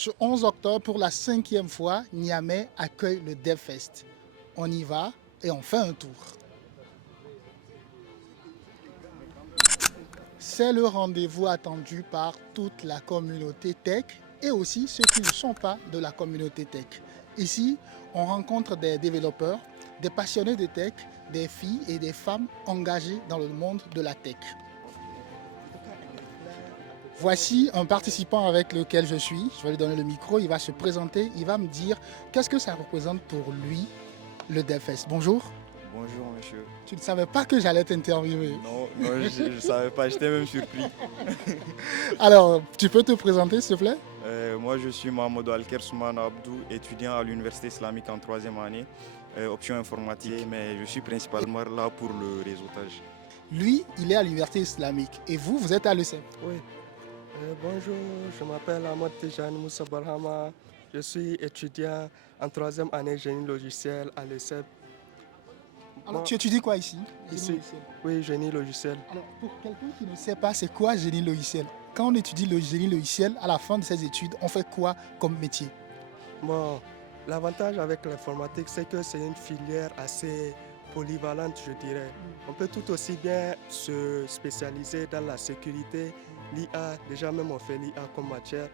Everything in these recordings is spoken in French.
Ce 11 octobre, pour la 5e fois, Niamey accueille le DevFest. On y va et on fait un tour. C'est le rendez-vous attendu par toute la communauté tech et aussi ceux qui ne sont pas de la communauté tech. Ici, on rencontre des développeurs, des passionnés de tech, des filles et des femmes engagées dans le monde de la tech. Voici un participant avec lequel je suis. Je vais lui donner le micro, il va se présenter, il va me dire qu'est-ce que ça représente pour lui, le DevFest. Bonjour. Bonjour monsieur. Tu ne savais pas que j'allais t'interviewer. Non, je ne savais pas, j'étais même surpris. Alors, tu peux te présenter s'il te plaît? Moi je suis Mohamed Alker Soumana Abdou, étudiant à l'université islamique en troisième année, option informatique, mais je suis principalement là pour le réseautage. Lui, il est à l'université islamique et vous, vous êtes à l'ESSEC. Oui, bonjour, je m'appelle Ahmad Tijani Moussa Barhama. Je suis étudiant en troisième année génie logiciel à l'ESSEC. Alors, tu étudies quoi ici? Ici, oui, génie logiciel. Alors, pour quelqu'un qui ne sait pas, c'est quoi génie logiciel? Quand on étudie le génie logiciel, à la fin de ses études, on fait quoi comme métier? Bon, l'avantage avec l'informatique, c'est que c'est une filière assez polyvalente, je dirais. On peut tout aussi bien se spécialiser dans la sécurité, l'IA, déjà même on fait l'IA comme matière.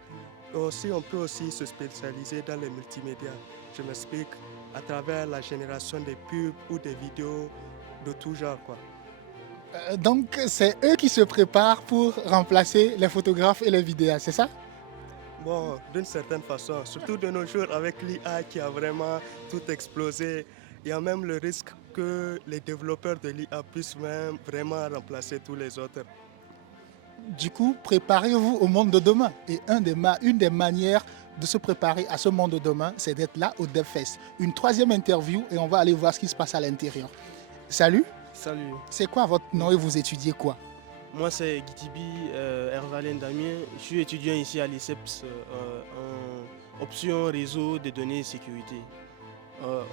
Et aussi, on peut aussi se spécialiser dans les multimédias. Je m'explique, à travers la génération des pubs ou des vidéos de tout genre, quoi. Donc, c'est eux qui se préparent pour remplacer les photographes et les vidéastes, c'est ça? Bon, d'une certaine façon, surtout de nos jours avec l'IA qui a vraiment tout explosé, il y a même le risque que les développeurs de l'IA puissent même vraiment remplacer tous les autres. Du coup, préparez-vous au monde de demain. Et une des manières de se préparer à ce monde de demain, c'est d'être là au DevFest. Une troisième interview et on va aller voir ce qui se passe à l'intérieur. Salut, Salut, c'est quoi votre nom et vous étudiez quoi? moi c'est Gitibi Ervalen Damien. Je suis étudiant ici à l'ICEPS en option réseau des données et sécurité,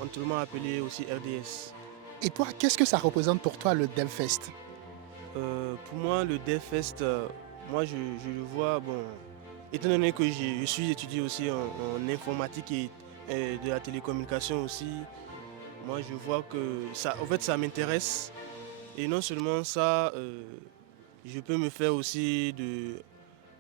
autrement appelé aussi RDS. Et toi, qu'est-ce que ça représente pour toi le DevFest? Pour moi, le DevFest, je le vois, bon, étant donné que je suis étudié aussi en informatique et de la télécommunication aussi, moi je vois que ça, en fait, ça m'intéresse. Et non seulement ça, je peux me faire aussi de...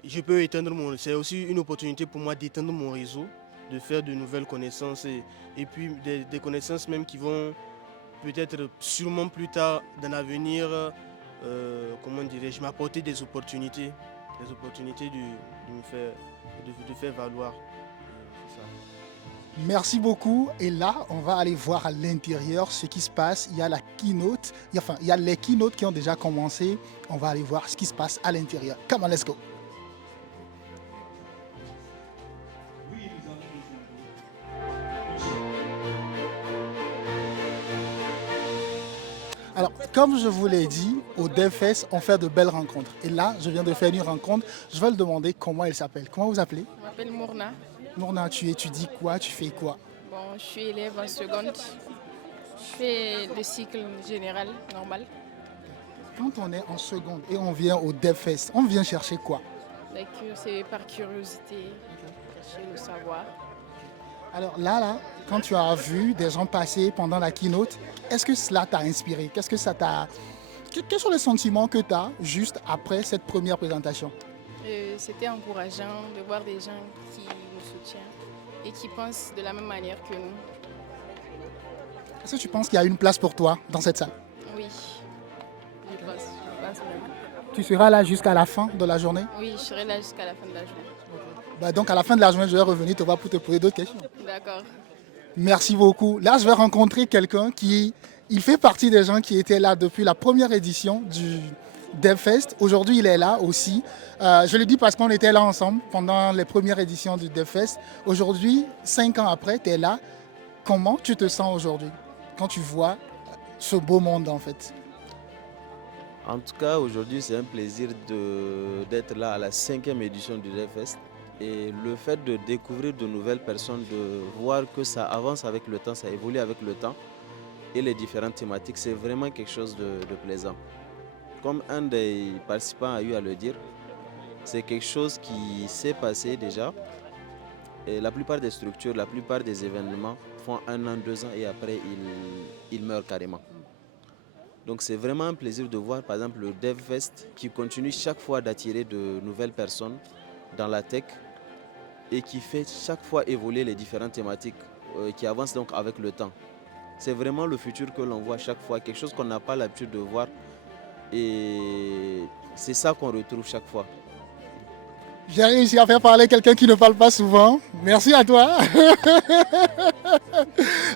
Je peux étendre mon... C'est aussi une opportunité pour moi d'étendre mon réseau, de faire de nouvelles connaissances et puis des connaissances même qui vont peut-être sûrement plus tard dans l'avenir, comment dirais-je, m'apporter des opportunités de faire valoir. C'est ça. Merci beaucoup. Et là, on va aller voir à l'intérieur ce qui se passe. Il y a la keynote, il y a les keynotes qui ont déjà commencé. On va aller voir ce qui se passe à l'intérieur. Come on, let's go. Alors, comme je vous l'ai dit, au DevFest, on fait de belles rencontres. Et là, je viens de faire une rencontre. Je vais le demander comment il s'appelle. Comment vous appelez? Je m'appelle Mourna. Nourna, tu étudies quoi? Tu fais quoi? Bon, je suis élève en seconde. Je fais le cycle général normal. Quand on est en seconde et on vient au DevFest, on vient chercher quoi? C'est par curiosité, chercher le savoir. Alors là, quand tu as vu des gens passer pendant la keynote, est-ce que cela t'a inspiré? Qu'est-ce que ça t'a... Quels sont les sentiments que tu as juste après cette première présentation? C'était encourageant de voir des gens qui nous soutiennent et qui pensent de la même manière que nous. Est-ce que tu penses qu'il y a une place pour toi dans cette salle? Oui, je pense vraiment. Tu seras là jusqu'à la fin de la journée? Oui, je serai là jusqu'à la fin de la journée. Donc à la fin de la journée, je vais revenir te voir pour te poser d'autres questions. D'accord. Merci beaucoup. Là, je vais rencontrer quelqu'un il fait partie des gens qui étaient là depuis la première édition du DevFest. Aujourd'hui, il est là aussi. Je le dis parce qu'on était là ensemble pendant les premières éditions du DevFest. Aujourd'hui, 5 ans après, tu es là. Comment tu te sens aujourd'hui quand tu vois ce beau monde en fait? En tout cas, aujourd'hui, c'est un plaisir d'être là à la 5e édition du DevFest. Et le fait de découvrir de nouvelles personnes, de voir que ça avance avec le temps, ça évolue avec le temps et les différentes thématiques, c'est vraiment quelque chose de plaisant. Comme un des participants a eu à le dire, c'est quelque chose qui s'est passé déjà Et la plupart des structures, la plupart des événements font 1 an, 2 ans et après ils meurent carrément. Donc c'est vraiment un plaisir de voir par exemple le DevFest qui continue chaque fois d'attirer de nouvelles personnes dans la tech et qui fait chaque fois évoluer les différentes thématiques qui avancent donc avec le temps. C'est vraiment le futur que l'on voit chaque fois, quelque chose qu'on n'a pas l'habitude de voir et c'est ça qu'on retrouve chaque fois. J'ai réussi à faire parler quelqu'un qui ne parle pas souvent. Merci à toi.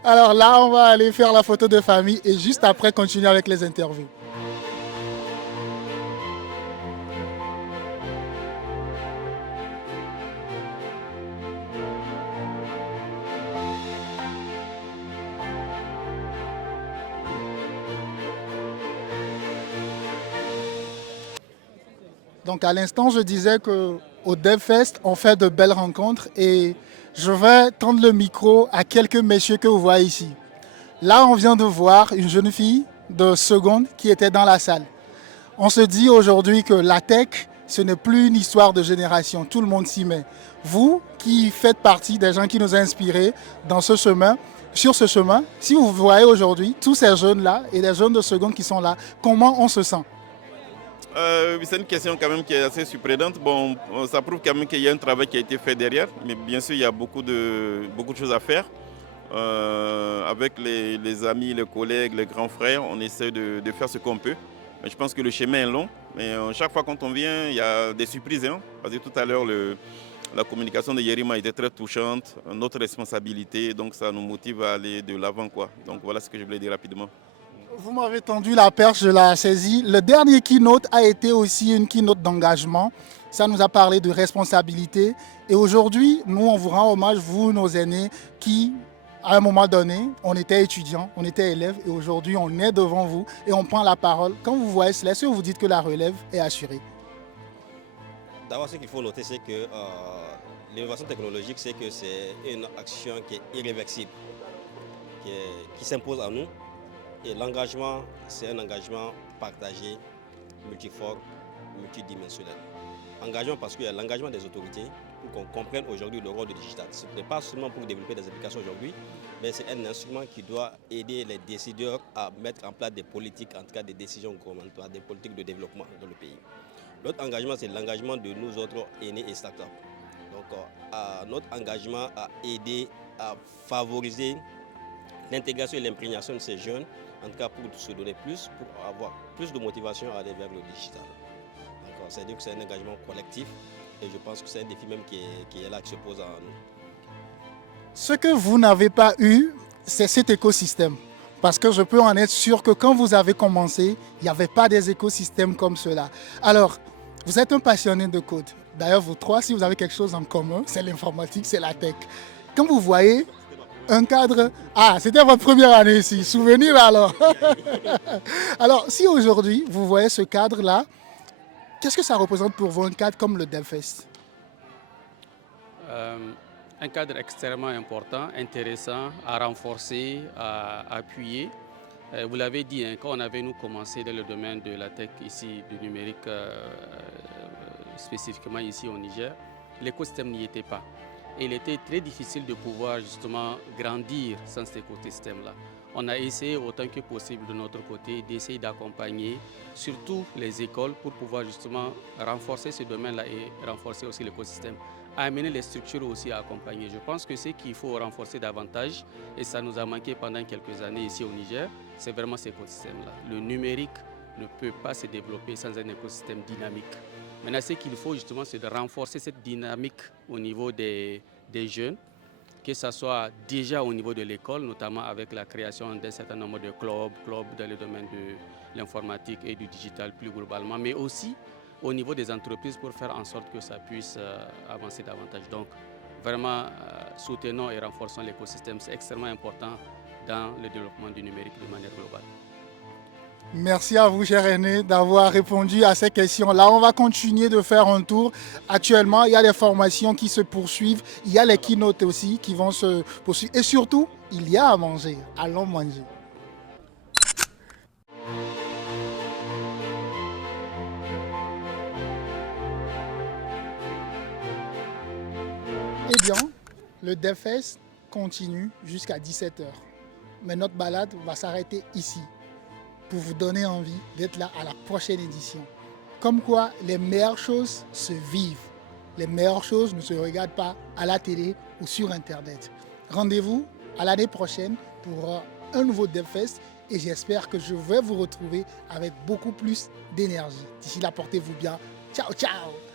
Alors là, on va aller faire la photo de famille et juste après continuer avec les interviews. Donc à l'instant, je disais qu'au DevFest, on fait de belles rencontres et je vais tendre le micro à quelques messieurs que vous voyez ici. Là, on vient de voir une jeune fille de seconde qui était dans la salle. On se dit aujourd'hui que la tech, ce n'est plus une histoire de génération, tout le monde s'y met. Vous qui faites partie des gens qui nous ont inspirés dans ce chemin, sur ce chemin, si vous voyez aujourd'hui tous ces jeunes-là et les jeunes de seconde qui sont là, comment on se sent ? C'est une question quand même qui est assez surprenante. Bon, ça prouve quand même qu'il y a un travail qui a été fait derrière, mais bien sûr il y a beaucoup de choses à faire. Avec les amis, les collègues, les grands frères, on essaie de faire ce qu'on peut. Mais je pense que le chemin est long. Mais chaque fois quand on vient, il y a des surprises. Hein, parce que tout à l'heure, la communication de Yerima était très touchante, notre responsabilité, donc ça nous motive à aller de l'avant, quoi. Donc voilà ce que je voulais dire rapidement. Vous m'avez tendu la perche, je l'ai saisie. Le dernier keynote a été aussi une keynote d'engagement. Ça nous a parlé de responsabilité. Et aujourd'hui, nous, on vous rend hommage, vous, nos aînés, qui, à un moment donné, on était étudiants, on était élèves, et aujourd'hui, on est devant vous et on prend la parole. Quand vous voyez cela, est-ce que vous dites que la relève est assurée? D'abord, ce qu'il faut noter, c'est que l'innovation technologique, c'est que c'est une action qui est irréversible, qui s'impose à nous. Et l'engagement, c'est un engagement partagé, multiforme, multidimensionnel. Engagement parce qu'il y a l'engagement des autorités pour qu'on comprenne aujourd'hui le rôle du digital. Ce n'est pas seulement pour développer des applications aujourd'hui, mais c'est un instrument qui doit aider les décideurs à mettre en place des politiques, en tout cas des décisions gouvernementales, des politiques de développement dans le pays. L'autre engagement, c'est l'engagement de nous autres aînés et start-up. Donc, notre engagement a aidé à favoriser l'intégration et l'imprégnation de ces jeunes, en tout cas pour se donner plus, pour avoir plus de motivation à aller vers le digital. C'est-à-dire que c'est un engagement collectif et je pense que c'est un défi même qui est là, qui se pose à nous. Ce que vous n'avez pas eu, c'est cet écosystème. Parce que je peux en être sûr que quand vous avez commencé, il n'y avait pas des écosystèmes comme cela. Alors, vous êtes un passionné de code. D'ailleurs, vous trois, si vous avez quelque chose en commun, c'est l'informatique, c'est la tech. Quand vous voyez un cadre... Ah, c'était votre première année ici. Souvenir alors. Alors, si aujourd'hui, vous voyez ce cadre-là, qu'est-ce que ça représente pour vous, un cadre comme le DevFest? Un cadre extrêmement important, intéressant, à renforcer, à appuyer. Vous l'avez dit, hein, quand on avait nous commencé dans le domaine de la tech ici, du numérique, spécifiquement ici au Niger, l'écosystème n'y était pas. Et il était très difficile de pouvoir justement grandir sans cet écosystème-là. On a essayé autant que possible de notre côté d'essayer d'accompagner surtout les écoles pour pouvoir justement renforcer ce domaine-là et renforcer aussi l'écosystème, amener les structures aussi à accompagner. Je pense que c'est qu'il faut renforcer davantage et ça nous a manqué pendant quelques années ici au Niger, c'est vraiment cet écosystème-là. Le numérique ne peut pas se développer sans un écosystème dynamique. Maintenant, ce qu'il faut justement, c'est de renforcer cette dynamique au niveau des jeunes, que ce soit déjà au niveau de l'école, notamment avec la création d'un certain nombre de clubs dans le domaine de l'informatique et du digital plus globalement, mais aussi au niveau des entreprises pour faire en sorte que ça puisse avancer davantage. Donc, vraiment, soutenons et renforçons l'écosystème. C'est extrêmement important dans le développement du numérique de manière globale. Merci à vous, cher aîné, d'avoir répondu à ces questions-là. On va continuer de faire un tour. Actuellement, il y a des formations qui se poursuivent. Il y a les keynotes aussi qui vont se poursuivre. Et surtout, il y a à manger. Allons manger. Eh bien, Le DevFest continue jusqu'à 17h. Mais notre balade va s'arrêter ici pour vous donner envie d'être là à la prochaine édition. Comme quoi, les meilleures choses se vivent. Les meilleures choses ne se regardent pas à la télé ou sur Internet. Rendez-vous à l'année prochaine pour un nouveau DevFest et j'espère que je vais vous retrouver avec beaucoup plus d'énergie. D'ici là, portez-vous bien. Ciao, ciao!